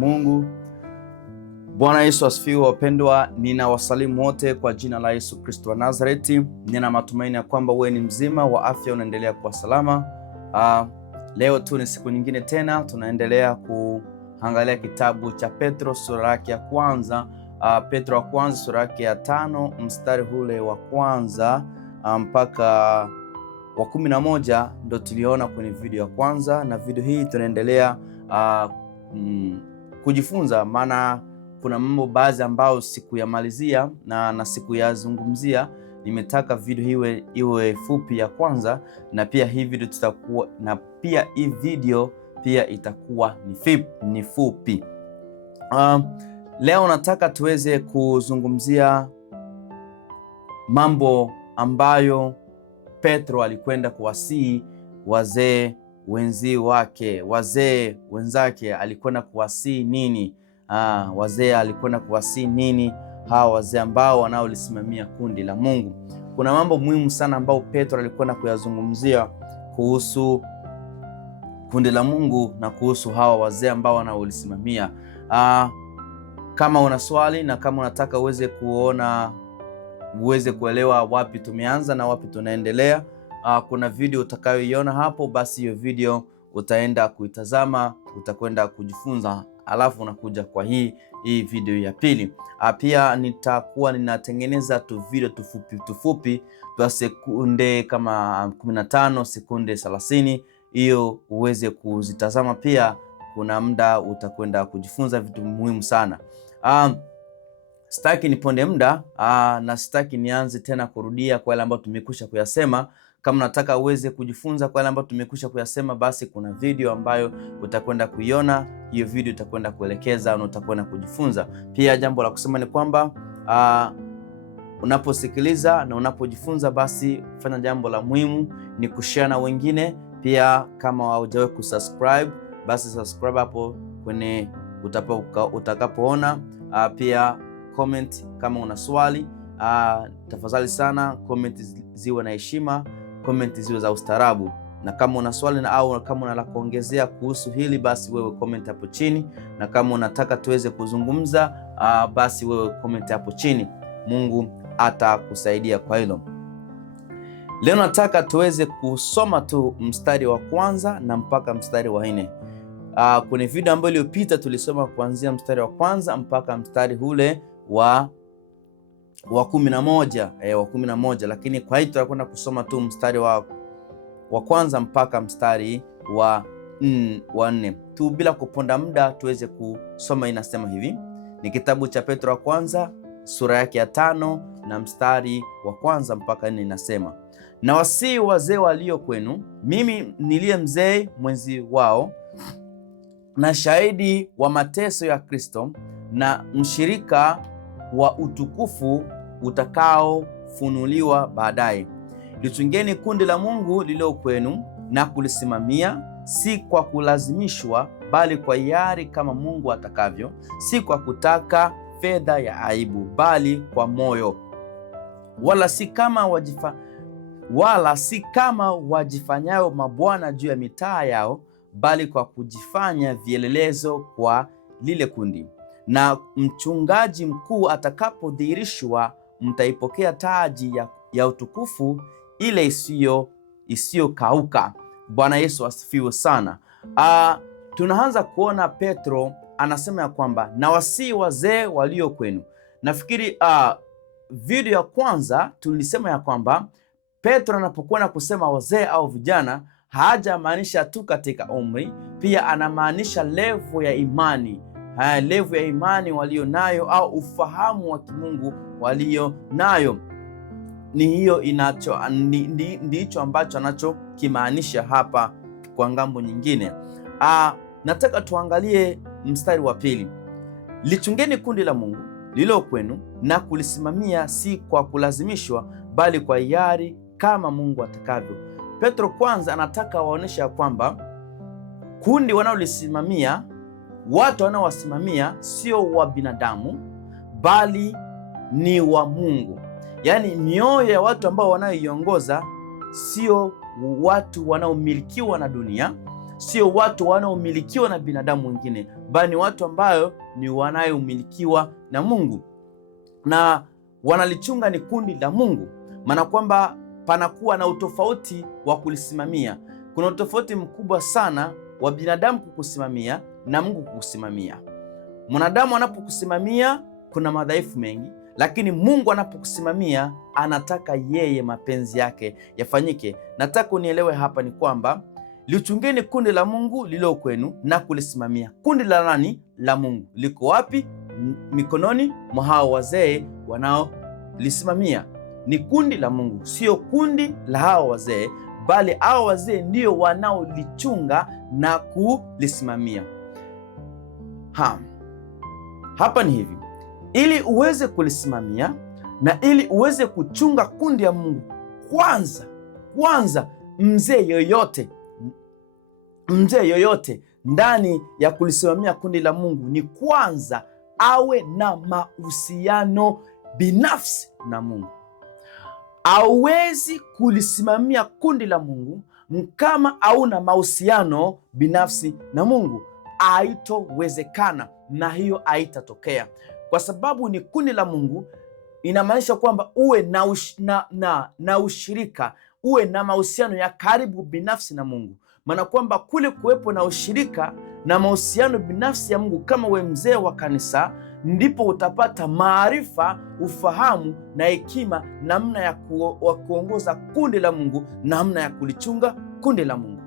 Mungu. Bwana Yesu asifiwe wapendwa, ninawasalimu wote kwa jina la Yesu Kristo wa Nazareti. Nina matumaini ya kwamba wewe ni mzima wa afya, unaendelea kuwa salama. Leo tu ni siku nyingine tena tunaendelea kuangalia kitabu cha Petro sura yake ya kwanza. Petro wa kwanza sura yake ya 5 mstari ule wa kwanza mpaka wa 11 ndo tuliona kwenye video ya kwanza, na video hii tunaendelea kujifunza, maana kuna mambo baadhi ambayo sikuyamalizia na sikuyazungumzia. Nimetaka video hii iwe fupi ya kwanza, na pia hii video itakuwa ni fupi. Leo nataka tuweze kuzungumzia mambo ambayo Petro alikwenda kuwasihi wazee wenzake. Alikwenda kuwasihi nini? Wazee alikwenda kuwasihi nini hawa wazee ambao wanaolisimamia kundi la Mungu? Kuna mambo muhimu sana ambayo Petro alikwenda kuyazungumzia kuhusu kundi la Mungu na kuhusu hawa wazee ambao wanaolisimamia. Kama una swali na kama unataka uweze kuelewa wapi tumeanza na wapi tunaendelea, kuna video utakayoiona hapo. Basi hiyo video utaenda kuitazama, utakwenda kujifunza, alafu unakuja kwa hii video ya pili. Pia nitakuwa ninatengeneza video tufupi twa sekunde kama 15 sekunde 30, hiyo uweze kuzitazama. Pia kuna muda utakwenda kujifunza vitu muhimu sana. Sitaki niponde muda na sitaki nianze tena kurudia kwa yale ambayo tumekwisha kuyasema. Kama nataka uweze kujifunza kwa yale ambayo tumekwisha kuyasema, basi kuna video ambayo utakwenda kuiona. Hiyo video itakwenda kuelekeza na utakwenda kujifunza. Pia jambo la kusema ni kwamba unaposikiliza na unapojifunza, basi fanya jambo la muhimu ni kushare na wengine. Pia kama haujawahi kusubscribe, basi subscribe hapo kwenye utakapoona. Pia comment kama una swali. Tafadhali sana comment ziwe na heshima, comment ziwe za ustaarabu, na kama una swali au kama una la kuongezea kuhusu hili, basi wewe comment hapo chini, na kama unataka tuweze kuzungumza basi wewe comment hapo chini. Mungu atakusaidia kwa hilo. Leo nataka tuweze kusoma tu mstari wa kwanza na mpaka mstari wa 4. Kwenye video ambayo iliyopita tulisoma kuanzia mstari wa kwanza mpaka mstari ule wa 11, lakini kwa hiyo tutakwenda kusoma tu mstari wa kwanza mpaka mstari wa 4 tu bila kuponda muda, tuweze kusoma. Inasema hivi, ni kitabu cha Petro wa kwanza sura yake ya 5 na mstari wa kwanza mpaka 4. Inasema, na wasihi wazee walio kwenu, mimi niliye mzee mwenzi wao na shahidi wa mateso ya Kristo na mshirika wa utukufu utakaofunuliwa baadaye. Lichungeni kundi la Mungu lililo kwenu na kulisimamia, si kwa kulazimishwa, bali kwa hiari, kama Mungu atakavyo, si kwa kutaka fedha ya aibu, bali kwa moyo, wala si kama wajifanyayo mabwana juu ya mitaa yao, bali kwa kujifanya vielelezo kwa lile kundi. Na mchungaji mkuu atakapodhihirishwa, mtaipokea taji ya utukufu ile isiyokauka. Bwana Yesu asifiwe sana. Tunaanza kuona Petro anasema ya kwamba na wasihi wazee walio kwenu. Nafikiri video ya kwanza tulisema ya kwamba Petro anapokuwa na kusema wazee au vijana, hajamaanisha tu katika umri, pia anamaanisha level ya imani. Level ya imani walio nayo au ufahamu wa kimungu walio nayo. Ni hiyo ndicho ambacho anachokimaanisha hapa kwa ngambo nyingine. Nataka tuangalie mstari wa 2. Lichungeni kundi la Mungu lililo kwenu na kulisimamia, si kwa kulazimishwa, bali kwa hiari, kama Mungu atakavyo. Petro kwanza anataka waonesha kwamba kundi wanaolisimamia, watu wanaowasimamia sio wa binadamu, bali ni wa Mungu. Yaani mioyo ya watu ambao wanaoiongoza sio watu wanaomilikiwa na dunia, sio watu wanaomilikiwa na binadamu wengine, bali ni watu ambayo ni wanayomilikiwa na Mungu na wanalichunga, ni kundi la Mungu. Maana kwamba panakuwa na utofauti wa kulisimamia. Kuna utofauti mkubwa sana wa binadamu kukusimamia na Mungu kukusimamia. Mwanadamu anapokusimamia kuna madhaifu mengi, lakini Mungu anapokusimamia anataka yeye mapenzi yake yafanyike. Nataka unielewe hapa ni kwamba lichungeni kundi la Mungu lililo kwenu na kulisimamia. Kundi la nani? La Mungu. Liko wapi? Mikononi mwa hao wazee wanaolisimamia. Ni kundi la Mungu, sio kundi la hao wazee, bali hao wazee ndio wanaolichunga na kulisimamia. Hapa ni hivi, ili uweze kulisimamia na ili uweze kuchunga kundi ya Mungu, kwanza mzee yoyote ndani ya kulisimamia kundi la Mungu ni kwanza awe na mahusiano binafsi na Mungu. Hauwezi kulisimamia kundi la Mungu kama hauna mahusiano binafsi na Mungu. Haitowezekana na hiyo haitatokea, kwa sababu ni kundi la Mungu. Inamaanisha kwamba uwe na ushirika, uwe na mahusiano ya karibu binafsi na Mungu. Maana kwamba kule kuwepo na ushirika na mahusiano binafsi ya Mungu, kama we mzee wa kanisa, ndipo utapata maarifa, ufahamu na hekima namna ya kuongoza kundi la Mungu, namna ya kulichunga kundi la Mungu.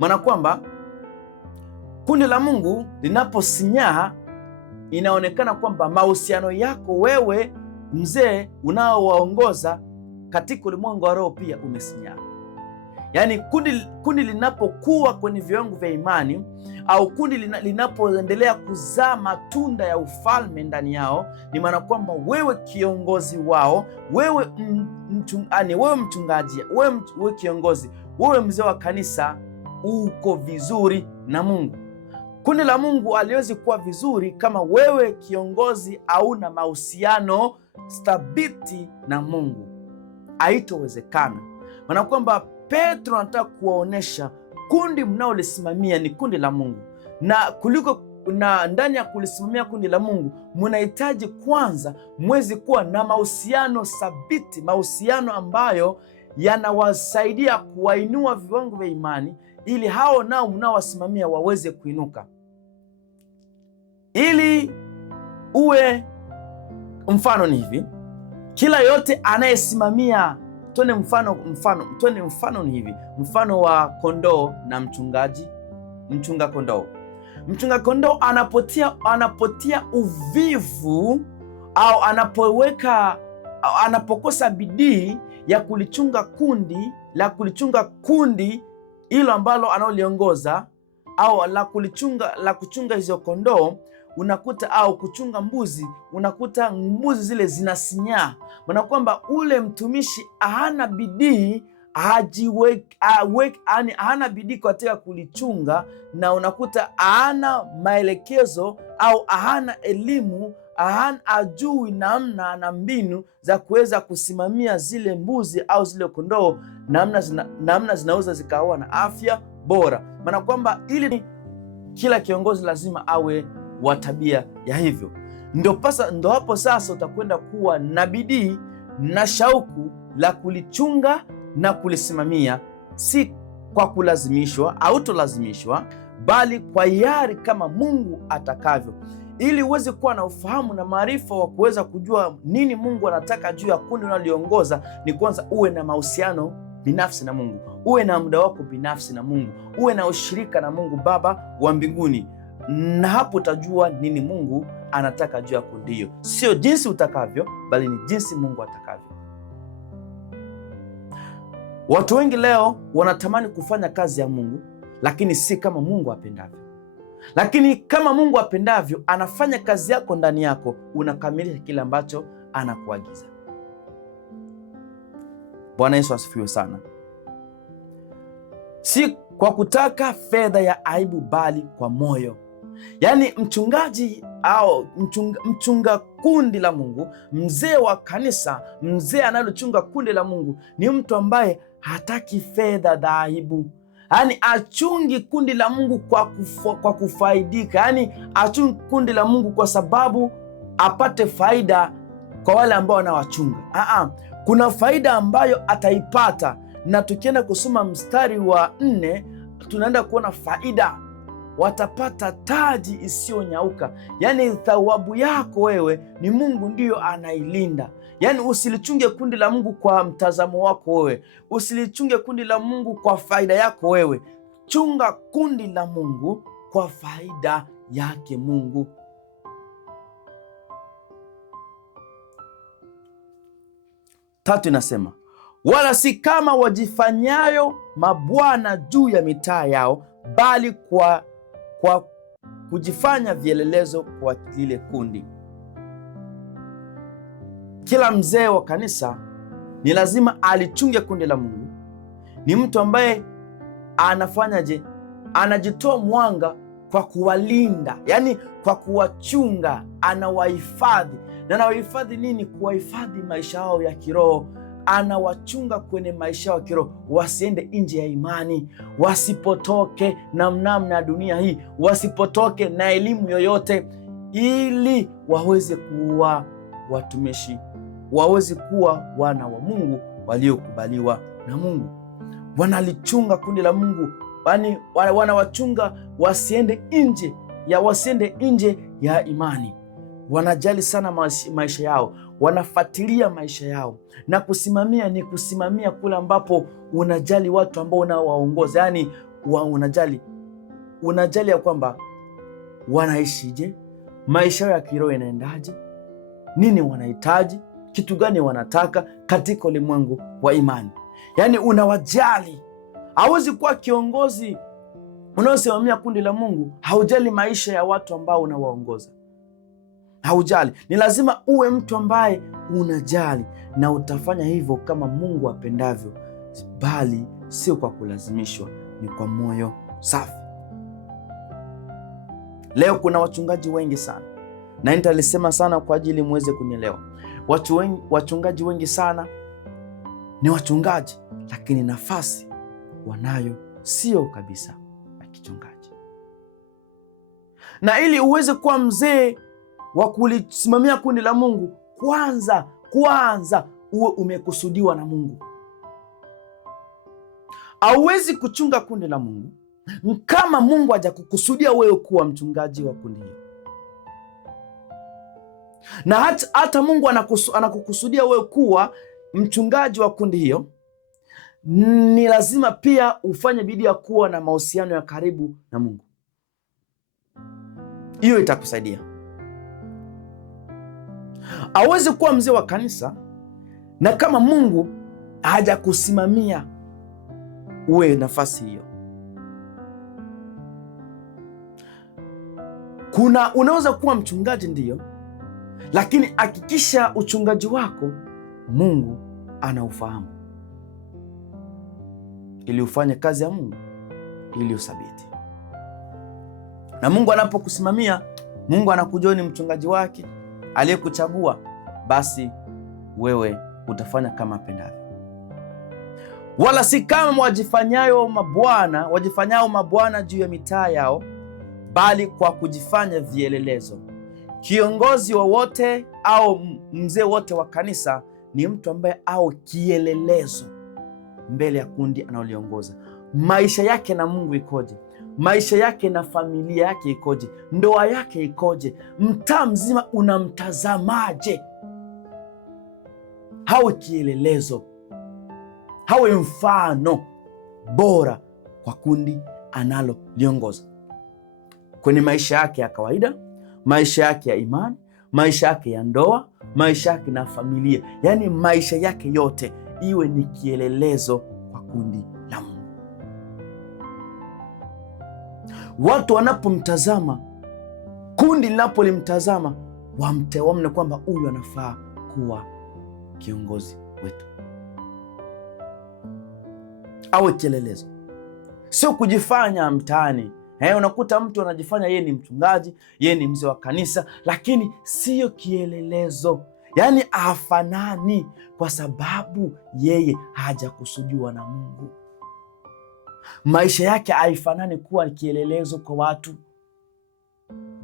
Maana kwamba kundi la Mungu linaposinyaa, inaonekana kwamba mahusiano yako wewe mzee unaowaongoza katika ulimwengu wa roho pia umesinyaa. Yaani kundi linapokuwa kwenye viwango vya imani, au kundi linapoendelea kuzaa matunda ya ufalme ndani yao, ni maana kwamba wewe kiongozi wao, wewe mchungaji, wewe kiongozi, wewe mzee wa kanisa, uko vizuri na Mungu. Kundi la Mungu haliwezi kuwa vizuri kama wewe kiongozi hauna mahusiano thabiti na Mungu. Haitowezekana. Maana kwamba Petro anataka kuwaonesha kundi mnaolisimamia ni kundi la Mungu, na ndani ya kulisimamia kundi la Mungu mnahitaji kwanza mwezi kuwa na mahusiano thabiti, mahusiano ambayo yanawasaidia kuwainua viwango vya imani, ili hao nao mnaowasimamia waweze kuinuka. Ili uwe mfano ni hivi, kila yote anayesimamia, tuone mfano ni hivi, mfano wa kondoo na mchunga kondoo. Mchunga kondoo anapotia uvivu au anapokosa bidii ya kulichunga kundi hilo ambalo anaoliongoza, au la kuchunga hizo kondoo, unakuta au kuchunga mbuzi, unakuta mbuzi zile zinasinyaa. Maana kwamba ule mtumishi hana bidii, hana bidii katika kulichunga, na unakuta hana maelekezo au hana elimu, hajui namna na mbinu za kuweza kusimamia zile mbuzi au zile kondoo, namna zinaweza zikawa na afya bora. Maana kwamba ili kila kiongozi lazima awe wa tabia ya hivyo. Ndo hapo sasa utakwenda kuwa na bidii na shauku la kulichunga na kulisimamia, si kwa kulazimishwa au tolazimishwa, bali kwa hiari kama Mungu atakavyo. Ili uweze kuwa na ufahamu na maarifa wa kuweza kujua nini Mungu anataka juu ya kundi unaliongoza, ni kwanza uwe na mahusiano binafsi na Mungu, uwe na muda wako binafsi na Mungu, uwe na ushirika na Mungu Baba wa mbinguni, na hapo utajua nini Mungu anataka juu ya kundi hiyo. Sio jinsi utakavyo, bali ni jinsi Mungu atakavyo. Watu wengi leo wanatamani kufanya kazi ya Mungu, lakini si kama Mungu apendavyo. Lakini kama Mungu apendavyo, anafanya kazi yako ndani yako, unakamilisha kile ambacho anakuagiza. Bwana Yesu asifiwe sana. Si kwa kutaka fedha ya aibu, bali kwa moyo. Yaani mchungaji au mchunga kundi la Mungu, mzee wa kanisa, mzee analochunga kundi la Mungu, ni mtu ambaye hataki fedha za aibu, Yaani achungi kundi la Mungu kwa kufaidika, yaani achungi kundi la Mungu kwa sababu apate faida kwa wale ambao wanawachunga. Kuna faida ambayo ataipata, na tukienda kusoma mstari wa 4 tunaenda kuona faida. Watapata taji isiyonyauka, yaani thawabu yako wewe ni Mungu ndiyo anailinda. Yaani usilichunge kundi la Mungu kwa mtazamo wako wewe, usilichunge kundi la Mungu kwa faida yako wewe. Chunga kundi la Mungu kwa faida yake Mungu. Tatu inasema, wala si kama wajifanyayo mabwana juu ya mitaa yao, bali kwa kujifanya vielelezo kwa lile kundi. Kila mzee wa kanisa ni lazima alichunge kundi la Mungu. Ni mtu ambaye anafanyaje? Anajitoa mwanga kwa kuwalinda, yaani kwa kuwachunga, anawahifadhi. Na anawahifadhi nini? Kuwahifadhi maisha yao ya kiroho. Anawachunga kwenye maisha yao ya kiroho, wasiende nje ya imani, wasipotoke na namna ya dunia hii, wasipotoke na elimu yoyote, ili waweze kuwa watumishi, waweze kuwa wana wa Mungu waliokubaliwa na Mungu. Wanalichunga kundi la Mungu, yaani wanawachunga wasiende nje ya imani. Wanajali sana maisha yao, wanafuatilia maisha yao. Na kusimamia ni kusimamia kule ambapo unajali watu ambao unawaongoza, yaani unajali ya kwamba wanaishije, maisha yao ya kiroho inaendaje, nini wanahitaji, kitu gani wanataka katika ulimwengu wa imani. Yaani unawajali. Hauwezi kuwa kiongozi unaosimamia kundi la Mungu haujali maisha ya watu ambao unawaongoza, haujali. Ni lazima uwe mtu ambaye unajali, na utafanya hivyo kama Mungu apendavyo, bali sio kwa kulazimishwa, ni kwa moyo safi. Leo kuna wachungaji wengi sana, na nitalisema sana kwa ajili muweze kunielewa. Wachungaji wengi sana ni wachungaji, lakini nafasi wanayo sio kabisa ya kichungaji. Na ili uweze kuwa mzee wa kulisimamia kundi la Mungu, kwanza uwe umekusudiwa na Mungu. Hauwezi kuchunga kundi la Mungu kama Mungu hajakukusudia wewe kuwa mchungaji wa kundi hilo. Na hata Mungu anakukusudia wewe kuwa mchungaji wa kundi hiyo, ni lazima pia ufanye bidii ya kuwa na mahusiano ya karibu na Mungu. Hiyo itakusaidia. Hauwezi kuwa mzee wa kanisa na kama Mungu hajakusimamia uwe nafasi hiyo. Unaweza kuwa mchungaji ndiyo, lakini hakikisha uchungaji wako Mungu anaufahamu, ili ufanye kazi ya Mungu, ili usabiti. Na Mungu anapokusimamia, Mungu anakujua ni mchungaji wake aliyekuchagua, basi wewe utafanya kama apendavyo. Wala si kama wajifanyao mabwana juu ya mitaa yao, bali kwa kujifanya vielelezo. Kiongozi wowote au mzee wote wa kanisa ni mtu ambaye au kielelezo mbele ya kundi analoliongoza. Maisha yake na Mungu ikoje? Maisha yake na familia yake ikoje? Ndoa yake ikoje? Mtaa mzima unamtazamaje? Hawe kielelezo, hawe mfano bora kwa kundi analoliongoza, kwenye maisha yake ya kawaida, maisha yake ya imani, maisha yake ya ndoa, maisha yake na familia. Yaani maisha yake yote iwe ni kielelezo kwa kundi la Mungu. Watu wanapomtazama, kundi linapolimtazama, wamne kwamba huyu anafaa kuwa kiongozi wetu, awe kielelezo, sio kujifanya mtaani. Unakuta mtu anajifanya yeye ni mchungaji, yeye ni mzee wa kanisa, lakini siyo kielelezo. Yaani hafanani, kwa sababu yeye hajakusudiwa na Mungu. maisha yake haifanani kuwa kielelezo kwa watu.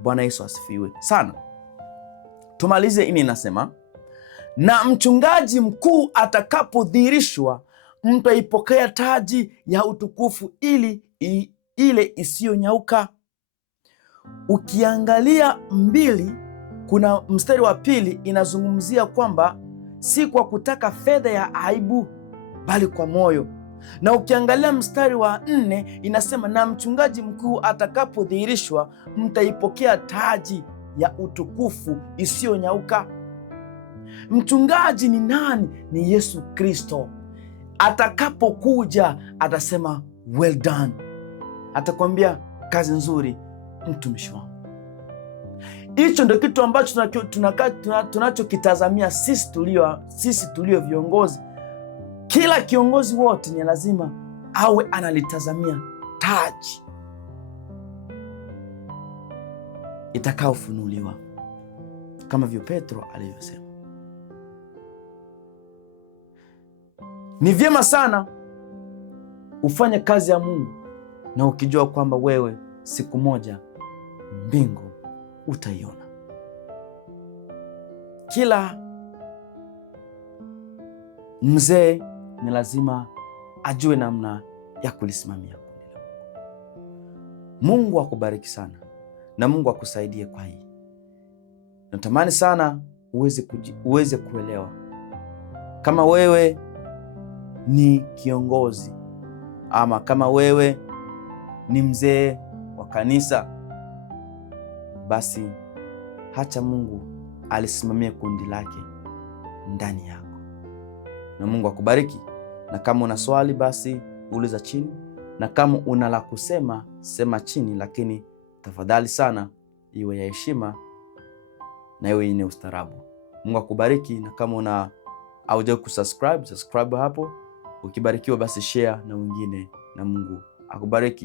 Bwana Yesu asifiwe sana. Tumalize, ini inasema, na mchungaji mkuu atakapodhihirishwa, mtaipokea taji ya utukufu ile isiyonyauka. Ukiangalia 2, kuna mstari wa 2 inazungumzia kwamba si kwa kutaka fedha ya aibu, bali kwa moyo. Na ukiangalia mstari wa 4 inasema, na mchungaji mkuu atakapodhihirishwa, mtaipokea taji ya utukufu isiyonyauka. Mchungaji ni nani? Ni Yesu Kristo. Atakapokuja atasema well done, atakwambia kazi nzuri mtumishi wangu. Hicho ndio kitu ambacho tunachokitazamia sisi tulio viongozi. Kila kiongozi wote ni lazima awe analitazamia taji itakayofunuliwa, kama vile Petro alivyosema. Ni vyema sana ufanye kazi ya Mungu na ukijua kwamba wewe siku moja mbingu utaiona. Kila mzee ni lazima ajue namna ya kulisimamia kundi la Mungu. Mungu akubariki sana na Mungu akusaidie kwa hii. Natamani sana uweze kuelewa, kama wewe ni kiongozi ama kama wewe ni mzee wa kanisa, basi hacha Mungu alisimamie kundi lake ndani yako. Na Mungu akubariki. Na kama una swali basi uliza chini, na kama una la kusema sema chini, lakini tafadhali sana iwe ya heshima na iwe yenye ustaarabu. Mungu akubariki. Na kama hauja subscribe hapo. Ukibarikiwa basi share na wengine, na Mungu akubariki.